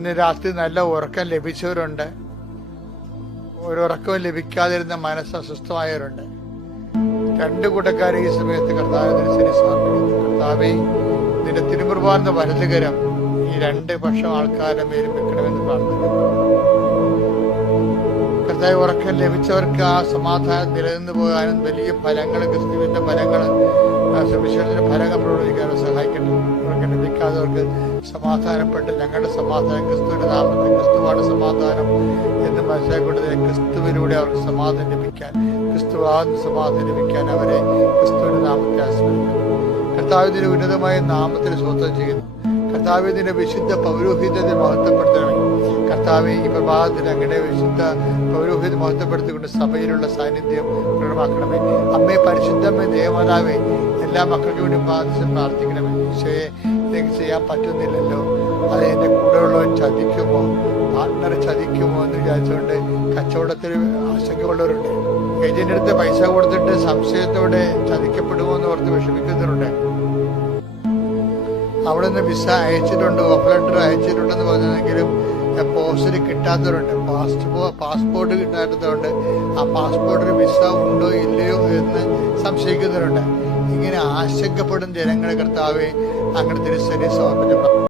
ഇന്ന് രാത്രി നല്ല ഉറക്കം ലഭിച്ചവരുണ്ട്, ഒരുറക്കവും ലഭിക്കാതിരുന്ന മനസ്സ് അസ്വസ്ഥമായവരുണ്ട്. രണ്ടു കൂട്ടക്കാരെ ഈ സമയത്ത് കർത്താവിന് ശരി സമർപ്പിക്കുന്നു. കർത്താവേ, നിന്റെ തിരുമുറുവാർന്ന വലതുകരം ഈ രണ്ട് പക്ഷം ആൾക്കാരുടെ മേലും വെക്കണമെന്ന് പ്രാർത്ഥിക്കുന്നു. കർത്താവ്, ഉറക്കം ലഭിച്ചവർക്ക് ആ സമാധാനം നിലനിന്ന് പോകാനും വലിയ ഫലങ്ങൾ, ക്രിസ്തുവിന്റെ ഫലങ്ങൾ, സുവിശേഷത്തിന്റെ ഫലങ്ങൾ പ്രവർത്തിക്കാനും സഹായിക്കട്ടെ. ഉറക്കം ലഭിക്കാത്തവർക്ക് സമാധാനപ്പെട്ട് ഞങ്ങളുടെ സമാധാനം ക്രിസ്തുവിന്റെ നാമത്തിൽ, ക്രിസ്തുവാണ് സമാധാനം എന്ന് മനസ്സിലാക്കിക്കൊണ്ടതിനെ ക്രിസ്തുവിലൂടെ അവർക്ക് സമാധാനം ലഭിക്കാൻ, ക്രിസ്തുവാകുന്ന സമാധാനം ലഭിക്കാൻ അവരെ ക്രിസ്തുവിന്റെ നാമത്തെ ആശ്രയിക്കുന്നു. കർത്താവിന്റെ ഉന്നതമായ നാമത്തിൽ സ്വന്തം ചെയ്യുന്നു. കർത്താവിന്റെ വിശുദ്ധ പൗരോഹിത്യത്തെ മഹത്വപ്പെടുത്തണമേ. കർത്താവെ, ഈ പ്രഭാതത്തിൽ അങ്ങയുടെ വിശുദ്ധ പൗരോഹിത്യം മഹത്വപ്പെടുത്തിക്കൊണ്ട് സഭയിലുള്ള സാന്നിധ്യം പ്രകടമാക്കണമേ. അമ്മേ, പരിശുദ്ധമ്മേ, ദേവമാതാവേ, എല്ലാ മക്കൾക്കും വേണ്ടി പ്രാർത്ഥിക്കണമേ. ഈശോയെ, ഇതൊക്കെ ചെയ്യാൻ പറ്റുന്നില്ലല്ലോ, അത് എൻ്റെ കൂടെയുള്ളവൻ ചതിക്കുമോ, പാർട്ട്ണർ ചതിക്കുമോ എന്ന് വിചാരിച്ചുകൊണ്ട് കച്ചവടത്തിൽ ആശങ്കയുള്ളവരുണ്ട്. ഏജന്റിന്റെ അടുത്ത് പൈസ കൊടുത്തിട്ട് സംശയത്തോടെ ചതിക്കപ്പെടുമോ എന്ന് ഓർത്ത് വിഷമിക്കുന്നവരുണ്ട്. അവിടെ നിന്ന് വിസ അയച്ചിട്ടുണ്ട്, ഓഫർ ലെറ്റർ അയച്ചിട്ടുണ്ടെന്ന് പറഞ്ഞെങ്കിലും പോസ്റ്റിൽ കിട്ടാത്തവരുണ്ട്. പാസ്പോർട്ട് കിട്ടാത്തതുകൊണ്ട് ആ പാസ്പോർട്ടിന് വിസ ഉണ്ടോ ഇല്ലയോ എന്ന് സംശയിക്കുന്നവരുണ്ട്. ഇങ്ങനെ ആശങ്കപ്പെടുന്ന ജനങ്ങളെ കർത്താവെ അങ്ങയുടെ തിരുസന്നിധിയിൽ സമർപ്പിച്ചു.